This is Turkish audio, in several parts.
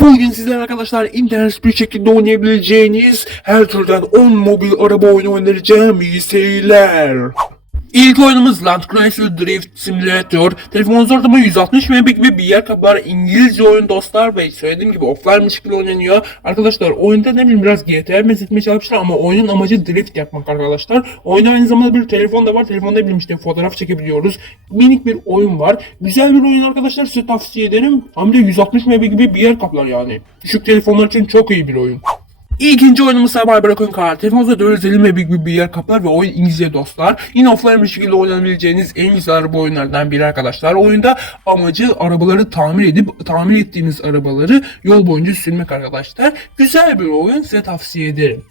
Bugün sizler arkadaşlar internet bir şekilde oynayabileceğiniz her türden 10 mobil araba oyunu oynayacağım iyi seyirler. İlk oyunumuz Land Cruiser Drift Simulator. Telefonunuz ortamı 160 MB gibi bir yer kaplar. İngilizce oyun dostlar ve söylediğim gibi offline bir şekilde oynanıyor. Arkadaşlar oyunda ne bileyim biraz GTA benzetmeye çalışmışlar ama oyunun amacı drift yapmak arkadaşlar. Oyunda aynı zamanda bir telefon da var. Telefonda bileyim işte fotoğraf çekebiliyoruz. Minik bir oyun var. Güzel bir oyun arkadaşlar size tavsiye ederim. Hem de 160 MB gibi bir yer kaplar yani. Küçük telefonlar için çok iyi bir oyun. İkinci oyunumuz Survivor Coin Kar. Telefonunuzda 450 MB gibi bir yer kaplar ve oyun İngilizce dostlar. Yine offline bir şekilde oynanabileceğiniz en güzel araba oyunlardan biri arkadaşlar. Oyunda amacı arabaları tamir edip tamir ettiğiniz arabaları yol boyunca sürmek arkadaşlar. Güzel bir oyun size tavsiye ederim.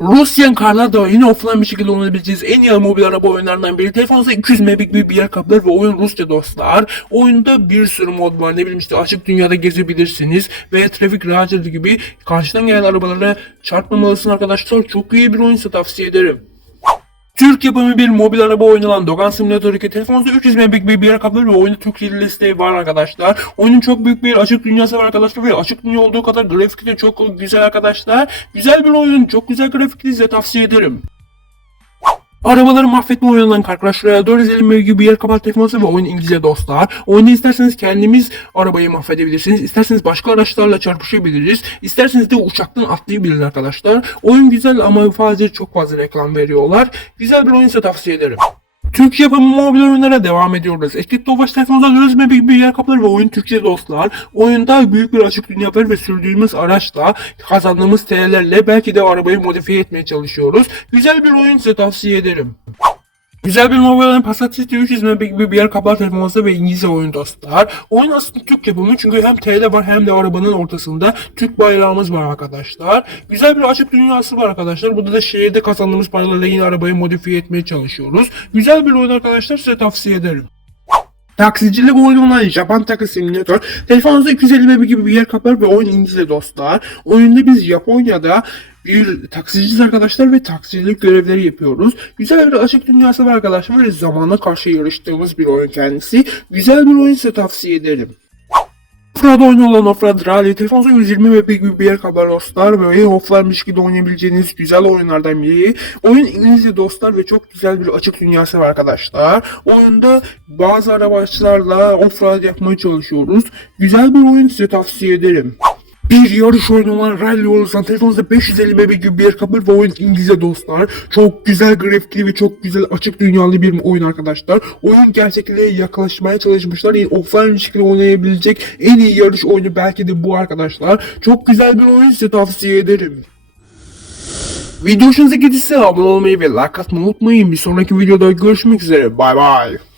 Rusya'nın karlar da yine offline bir şekilde oynayabileceğiniz en iyi mobil araba oyunlarından biri. Telefonunuzda 200 MB gibi bir yer kaplar ve oyun Rusça dostlar. Oyunda bir sürü mod var. Ne bileyim işte açık dünyada gezebilirsiniz. Ve trafik radyosu gibi karşıdan gelen arabalara çarpmamalısın arkadaşlar. Çok iyi bir oyun size tavsiye ederim. Türk yapımı bir mobil araba oyunu olan Dogan Simulator 2 telefonunuzda 300 MB bir yer kaplar ve oyunda Türk dili desteği var arkadaşlar. Oyunun çok büyük bir açık dünyası var arkadaşlar ve açık dünya olduğu kadar grafik de çok güzel arkadaşlar. Güzel bir oyun, çok güzel grafikli size tavsiye ederim. Arabaları mahvetme oyunundan arkadaşlar 450 MB gibi bir yer kapat telefonunuzu ve oyun İngilizce dostlar. Oyunda isterseniz kendimiz arabayı mahvedebilirsiniz. isterseniz başka araçlarla çarpışabiliriz. isterseniz de uçaktan atlayabiliriz arkadaşlar. Oyun güzel ama fazla çok fazla reklam veriyorlar. Güzel bir oyun size tavsiye ederim. Türk yapımı mobil oyunlara devam ediyoruz. Eski Tofaş telefonunuzda gözme bir, bir yer kaplar ve oyun Türkçe dostlar. Oyunda büyük bir açık dünya var ve sürdüğümüz araçla kazandığımız TL'lerle belki de arabayı modifiye etmeye çalışıyoruz. Güzel bir oyun size tavsiye ederim. Güzel bir mobil oyun Passat City 300 MB gibi bir yer kaplar telefonunuzda ve İngilizce oyun dostlar. Oyun aslında Türk yapımı çünkü hem TL var hem de arabanın ortasında Türk bayrağımız var arkadaşlar. Güzel bir açık dünyası var arkadaşlar. Burada da şehirde kazandığımız paralarla yine arabayı modifiye etmeye çalışıyoruz. Güzel bir oyun arkadaşlar size tavsiye ederim. Taksicilik oyunu olan Japan Taksi Simulator telefonunuzda 250 MB gibi bir yer kaplar ve oyun İngilizce dostlar. Oyunda biz Japonya'da bir taksiciyiz arkadaşlar ve taksicilik görevleri yapıyoruz. Güzel bir açık dünyası var arkadaşlar ve zamana karşı yarıştığımız bir oyun kendisi. Güzel bir oyun size tavsiye ederim. Oyunu olan Offroad Rally telefonunuzda 120 MB gibi bir yer kaplar dostlar. Böyle bir şekilde oynayabileceğiniz güzel oyunlardan biri. Oyun İngilizce dostlar ve çok güzel bir açık dünyası var arkadaşlar. Oyunda bazı araçlarla offroad yapmaya çalışıyoruz. Güzel bir oyun size tavsiye ederim. Bir yarış oyunu olan Rally olursan telefonunuzda 550 MB gibi bir kapır ve oyun İngilizce dostlar. Çok güzel grafikli ve çok güzel açık dünyalı bir oyun arkadaşlar. Oyun gerçekliğe yaklaşmaya çalışmışlar. Yani offline şekilde oynayabilecek en iyi yarış oyunu belki de bu arkadaşlar. Çok güzel bir oyun size tavsiye ederim. Video hoşunuza gittiyse abone olmayı ve like atmayı unutmayın. Bir sonraki videoda görüşmek üzere. Bay bay.